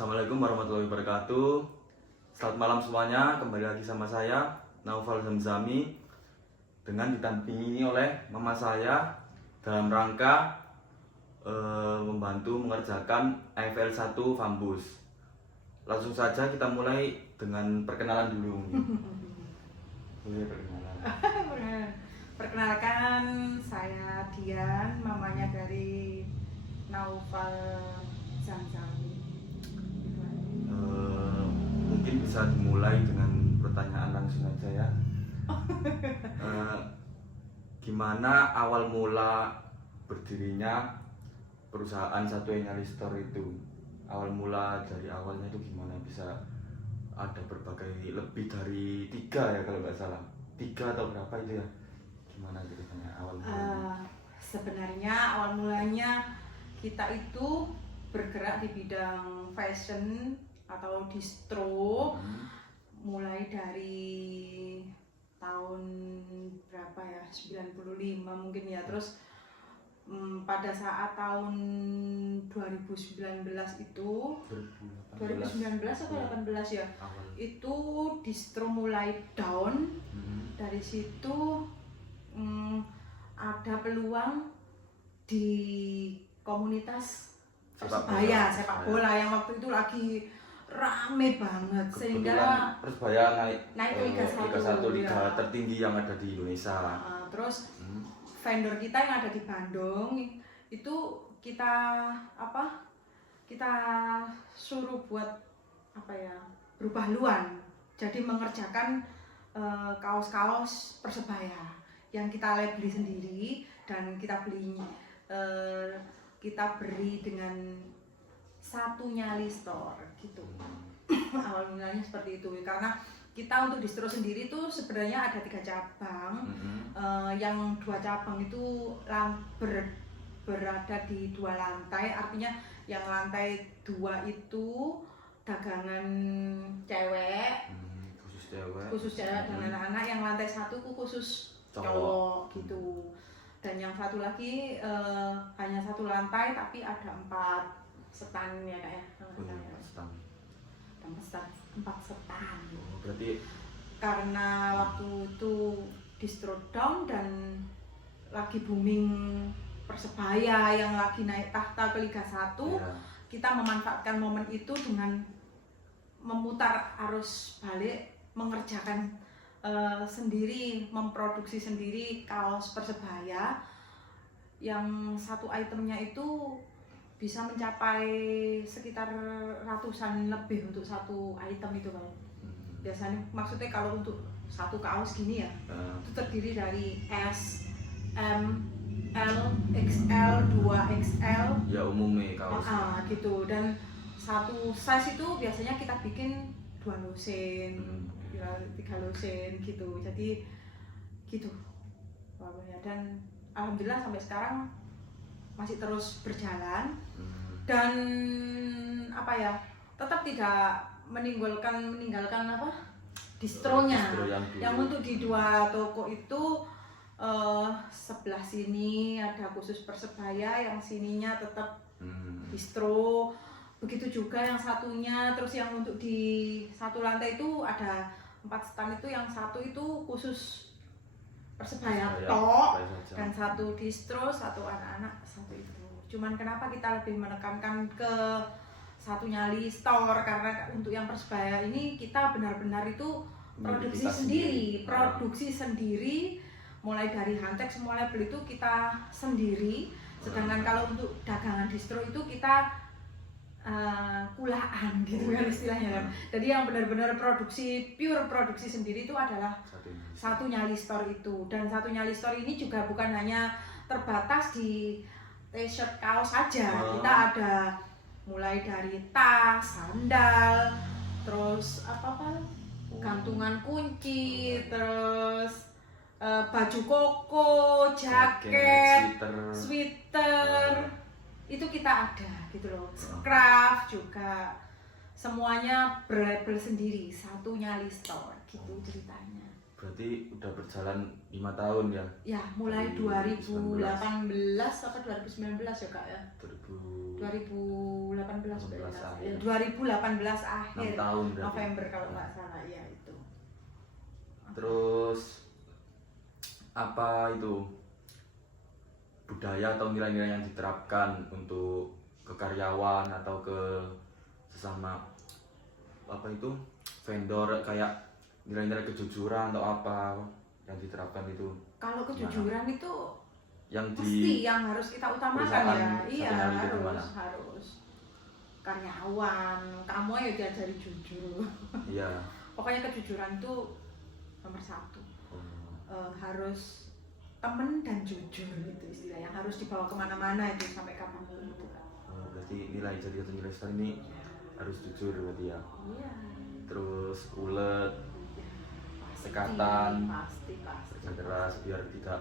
Assalamualaikum warahmatullahi wabarakatuh. Selamat malam semuanya, kembali lagi sama saya Naufal Zamzami dengan didampingi oleh mama saya dalam rangka membantu mengerjakan AFL 1 Fambus. Langsung saja kita mulai dengan perkenalan dulu. Boleh perkenalan. Perkenalkan, saya Dian, mamanya dari Naufal Zamzami. Mungkin bisa dimulai dengan pertanyaan langsung aja ya. Gimana awal mula berdirinya perusahaan Satu Nyali Store itu? Awal mula dari awalnya itu gimana bisa ada berbagai lebih dari 3 ya kalau nggak salah, 3 atau berapa itu ya? Gimana ceritanya awal mulanya? Sebenarnya awal mulanya kita itu bergerak di bidang fashion atau distro mulai dari tahun berapa ya, 95 mungkin ya. Terus pada saat tahun 2019 itu 2019 atau 18 ya, itu distro mulai down. Dari situ ada peluang di komunitas Persebaya sepak bola yang waktu itu lagi rame banget. Sehingga Persebaya naik ke Liga 1, Liga ya, tertinggi yang ada di Indonesia. Terus vendor kita yang ada di Bandung itu kita suruh buat berubah haluan, jadi mengerjakan kaos-kaos Persebaya yang kita labeli sendiri dan kita beri dengan Satu Nyali Store gitu. Awal mulanya seperti itu, karena kita untuk distro sendiri itu sebenarnya ada 3 cabang. Yang 2 cabang itu berada di 2 lantai, artinya yang lantai 2 itu dagangan cewek, khusus cewek dan anak-anak. Yang lantai 1 khusus cowok gitu. Dan yang satu lagi hanya 1 lantai tapi ada 4 stand ya Kak ya. 4 stand. Berarti karena waktu itu distro down dan lagi booming Persebaya yang lagi naik tahta ke Liga 1, kita memanfaatkan momen itu dengan memutar arus balik, mengerjakan sendiri, memproduksi sendiri kaos Persebaya yang satu itemnya itu bisa mencapai sekitar ratusan lebih untuk satu item itu Bang. Biasanya maksudnya kalau untuk satu kaos gini ya, itu terdiri dari S, M, L, XL, 2XL ya umumnya kaos gitu. Dan satu size itu biasanya kita bikin 2 lusin, 3 lusin gitu. Jadi gitu pokoknya. Dan alhamdulillah sampai sekarang masih terus berjalan dan tetap tidak meninggalkan distronya. Yang untuk di 2 toko itu sebelah sini ada khusus Persebaya, yang sininya tetap distro. Begitu juga yang satunya. Terus yang untuk di 1 lantai itu ada 4 stand, itu yang 1 itu khusus Persebaya tok, dan 1 distro, 1 anak-anak, 1 itu. Cuman kenapa kita lebih menekankan ke Satu Nyali Store, karena untuk yang Persebaya ini kita benar-benar itu produksi sendiri, mulai dari hantek semua label itu kita sendiri. Sedangkan kalau untuk dagangan distro itu kita kulaan gitu kan istilahnya. Jadi yang benar-benar pure produksi sendiri itu adalah Satu Nyali Store itu. Dan Satu Nyali Store ini juga bukan hanya terbatas di t-shirt, kaos saja. Kita ada mulai dari tas, sandal, terus gantungan kunci, terus baju koko, jaket, sweater, itu kita ada gitu loh. Scarf juga, semuanya berlabel sendiri, Satu Nyali Store gitu ceritanya. Berarti udah berjalan 5 tahun ya? Ya, mulai Dari 2018 apa 2019 ya Kak ya? 2018 akhir. 2018 akhir 6 tahun berarti. November kalau nggak salah ya itu. Terus apa itu budaya atau nilai-nilai yang diterapkan untuk ke karyawan atau ke sesama apa itu vendor, kayak nilai-nilai kejujuran atau apa yang diterapkan itu? Kalau kejujuran itu yang pasti yang harus kita utamakan ya. perusahaan Iya, sehari-hari itu gimana? harus karyawan, kamu ayo diajari jujur. Iya. Pokoknya kejujuran itu nomor 1. Harus temen dan jujur itu istilah yang harus dibawa kemana-mana itu sampai kapanpun itu Kak. Berarti nilai jadi atau nilai star ini harus jujur berarti ya. Iya. Terus ulet, Pasti, dekatan, pasti. kerja keras biar tidak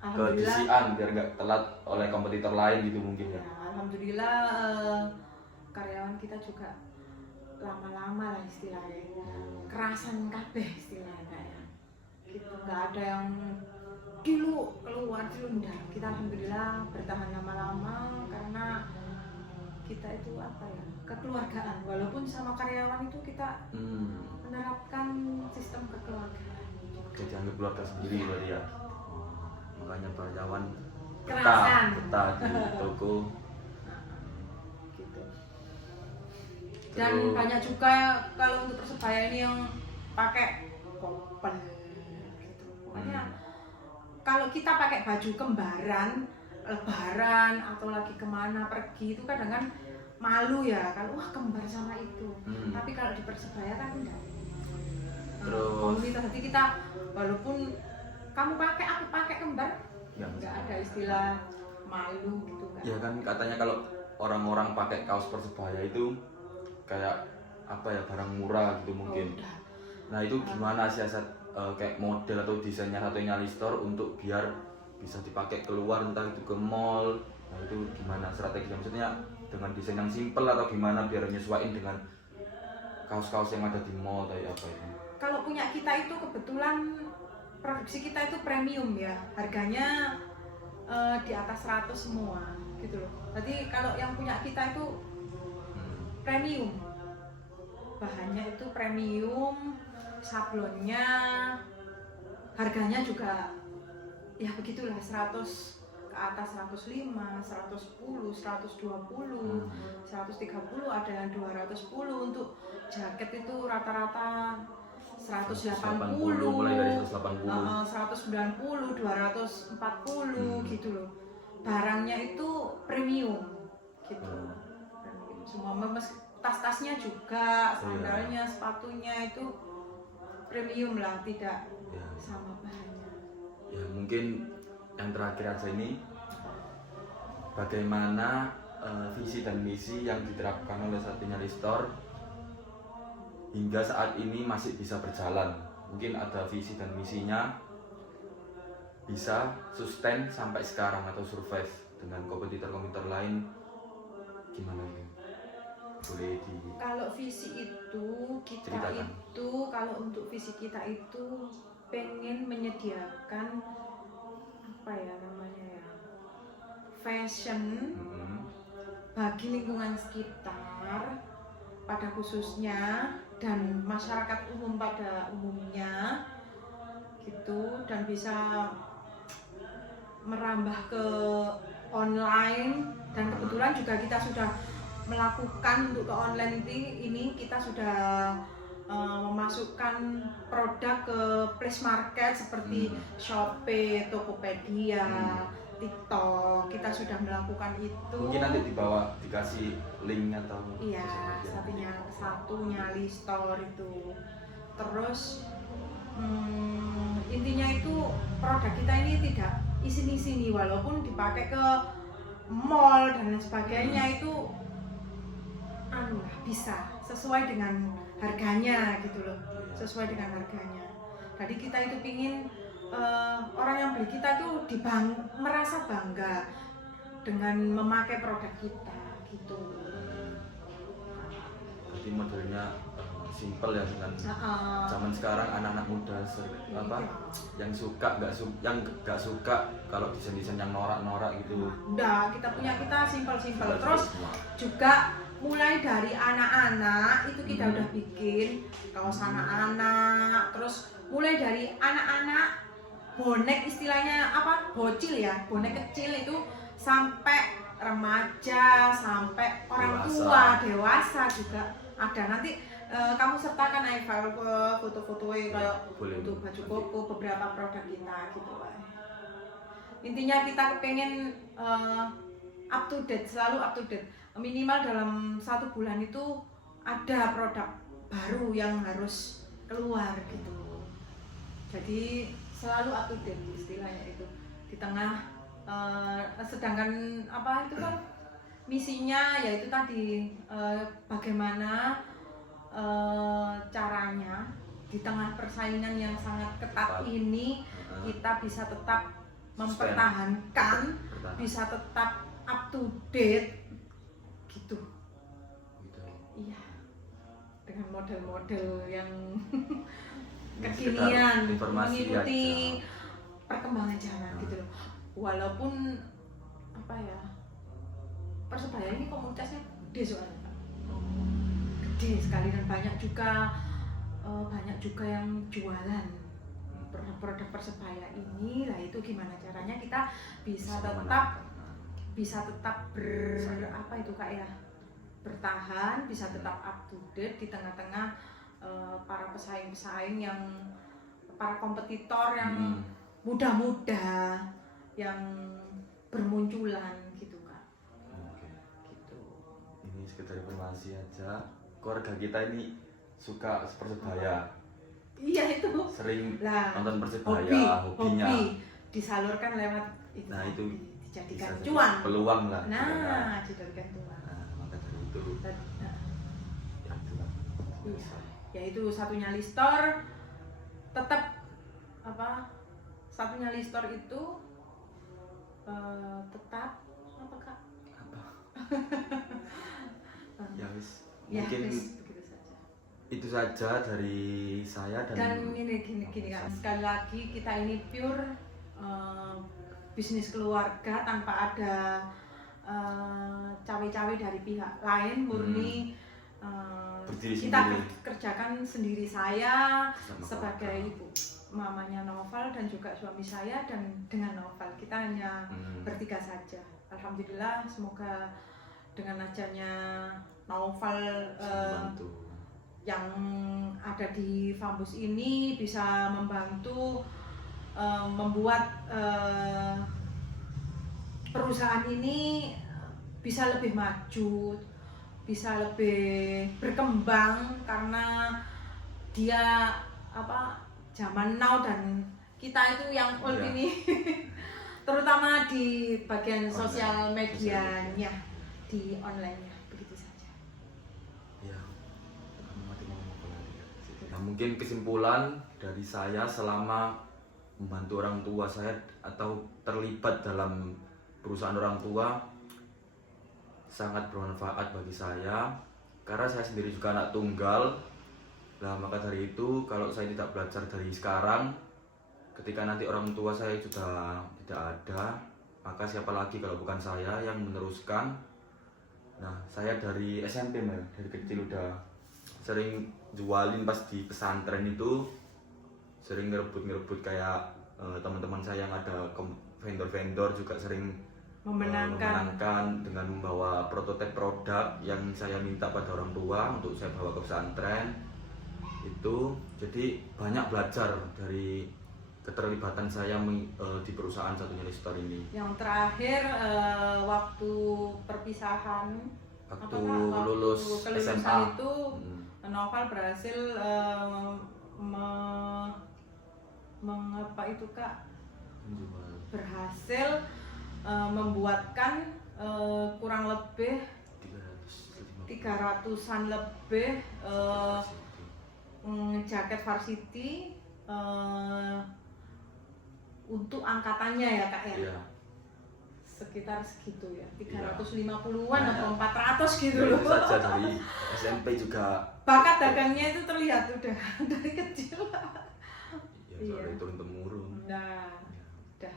Alhamdulillah. kedisian, biar nggak telat oleh kompetitor lain gitu mungkin ya. Ya, alhamdulillah karyawan kita juga lama-lama lah istilahnya. Kerasan kabeh istilahnya kayak. Gitu, nggak ada yang dulu keluar enggak. Kita alhamdulillah bertahan lama-lama karena kita itu apa ya, kekeluargaan. Walaupun sama karyawan itu kita menerapkan sistem kekeluargaan. Jadi anggap keluarga sendiri berarti ya. Makanya karyawan Kerasan. betah di toko. Gitu. Dan Terus- banyak juga kalau untuk Persebaya ini yang pakai kopen gitu. Pokoknya kalau kita pakai baju kembaran, lebaran atau lagi kemana pergi itu kadang kan malu ya kalau wah kembar sama itu. Tapi kalau di Persebaya kan enggak. Terus- Komunitas jadi kita walaupun kamu pakai aku pakai kembar Ya, nggak ada istilah malu gitu kan. ya kan katanya kalau orang-orang pakai kaos Persebaya itu kayak apa ya, barang murah gitu mungkin. Udah. Nah itu gimana siasat kayak model atau desainnya satu nyali store untuk biar bisa dipakai keluar entah itu ke mall. Nah itu gimana strateginya, maksudnya dengan desain yang simple atau gimana biar nyesuaiin dengan kaos-kaus yang ada di mall kayak apa itu? Kalau punya kita itu kebetulan produksi kita itu premium ya, harganya di atas 100 semua gitu loh. Jadi kalau yang punya kita itu premium, bahannya itu premium, sablonnya, harganya juga ya begitulah 100 ke atas, 105, 110, 120, 130, ada yang 210. Untuk jaket itu rata-rata 180, mulai dari 180. 190, 240 gitu loh. Barangnya itu premium gitu. Premium. Semua tas-tasnya juga, sandalnya, sepatunya itu premium lah, tidak sama bahannya. Ya mungkin yang terakhir aja ini, bagaimana visi dan misi yang diterapkan oleh Satu Nyali Store hingga saat ini masih bisa berjalan. Mungkin ada visi dan misinya bisa sustain sampai sekarang atau survive dengan kompetitor-kompetitor lain, gimana ini? Boleh di Kalau visi itu kita ceritakan. itu kalau untuk visi kita itu pengen menyediakan apa ya namanya ya, fashion bagi lingkungan sekitar pada khususnya dan masyarakat umum pada umumnya gitu, dan bisa merambah ke online. Dan kebetulan juga kita sudah melakukan untuk ke online ini kita sudah memasukkan produk ke place market seperti Shopee, Tokopedia, TikTok. Kita sudah melakukan itu. Mungkin nanti di bawah dikasih link atau Iya, satu Nyali Store itu. Terus intinya itu produk kita ini tidak isi-isi, walaupun dipakai ke mall dan lain sebagainya itu bisa sesuai dengan harganya gitu loh, sesuai dengan harganya. Jadi kita itu pingin orang yang beli kita itu merasa bangga dengan memakai produk kita gitu. Jadi modelnya simpel ya dengan zaman sekarang anak-anak muda yang nggak suka kalau desain-desain yang norak-norak gitu. Udah, kita simpel. Terus juga mulai dari anak-anak itu kita udah bikin kaos anak-anak, terus mulai dari anak-anak bonek istilahnya bocil ya, bonek kecil itu sampai remaja, sampai orang tua, dewasa juga ada. Nanti kamu sertakan aja foto-fotonya kayak untuk baju koko, beberapa produk kita gitu lah. Intinya kita kepengen up to date, selalu up to date. Minimal dalam 1 bulan itu ada produk baru yang harus keluar gitu. Jadi selalu up to date istilahnya itu. Di tengah sedangkan itu kan misinya yaitu tadi bagaimana caranya di tengah persaingan yang sangat ketat ini kita bisa tetap mempertahankan, bisa tetap up to date gitu. Iya, dengan model-model yang kekinian, mengikuti perkembangan zaman gitu loh. Walaupun Persebaya ini komunitasnya gede soalnya, gede sekali, dan banyak juga yang jualan produk Persebaya ini. Lah itu gimana caranya kita bisa tetap bertahan, bisa tetap up to date di tengah-tengah para pesaing-pesaing para kompetitor yang muda-muda yang bermunculan gitu kan. Gitu. Ini sekedar informasi aja. Keluarga kita ini suka Persebaya. Iya itu. Sering lah, nonton Persebaya, hobinya. Hobi disalurkan lewat itu. Nah itu dijadikan cuan. Peluang lah. Dijadikan cuan. Maka dari itu. Ya itulah. Iya. Ya itu satunya Listor tetap satunya Listor itu tetap Kak? Ya wis. Ya, Mungkin begitu saja. Itu saja dari saya dan gini Kak, sekali lagi kita ini pure bisnis keluarga tanpa ada cawe-cawe dari pihak lain, murni kita kerjakan sendiri. Saya sebagai ibu mamanya Noval dan juga suami saya, dan dengan Noval kita hanya bertiga saja. Alhamdulillah, semoga dengan adanya Noval yang ada di Fambus ini bisa membantu membuat perusahaan ini bisa lebih maju, bisa lebih berkembang, karena dia zaman now dan kita itu yang old ini terutama di bagian sosial medianya, di online-nya. Begitu saja. Ya. Nah, mungkin kesimpulan dari saya selama membantu orang tua saya atau terlibat dalam perusahaan orang tua sangat bermanfaat bagi saya, karena saya sendiri juga anak tunggal. Nah, maka dari itu kalau saya tidak belajar dari sekarang, ketika nanti orang tua saya sudah tidak ada, maka siapa lagi kalau bukan saya yang meneruskan. Nah, saya dari SMP dari kecil udah sering jualin pas di pesantren itu, sering ngerebut kayak teman-teman saya yang ada vendor-vendor juga sering memenangkan dengan membawa prototipe produk yang saya minta pada orang tua untuk saya bawa ke pesantren itu. Jadi banyak belajar dari keterlibatan saya di perusahaan satunya Listor ini. Yang terakhir waktu perpisahan, waktu lulus SMA itu Noval berhasil berhasil membuatkan kurang lebih 300-an lebih jaket varsity untuk angkatannya ya Kak ya. sekitar segitu ya, Iya. 350-an Banyak. atau 400 gitu Ya, loh. itu saja dari SMP juga Bakat dagangnya itu terlihat udah dari kecil. ya Iya. soalnya turun temurun. Nah, Ya. udah.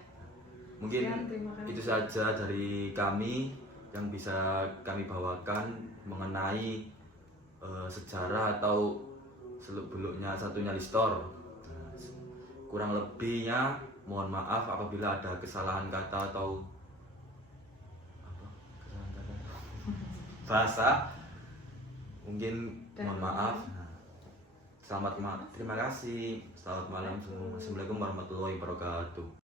Mungkin Sekian, terima kasih. itu saja dari kami yang bisa kami bawakan mengenai sejarah atau seluk-beluknya Satu Nyali Store. Nah, kurang lebihnya mohon maaf apabila ada kesalahan kata atau apa, kesalahan kata bahasa, mungkin Dan mohon maaf. Nah, terima kasih. Selamat malam semua. Assalamualaikum warahmatullahi wabarakatuh.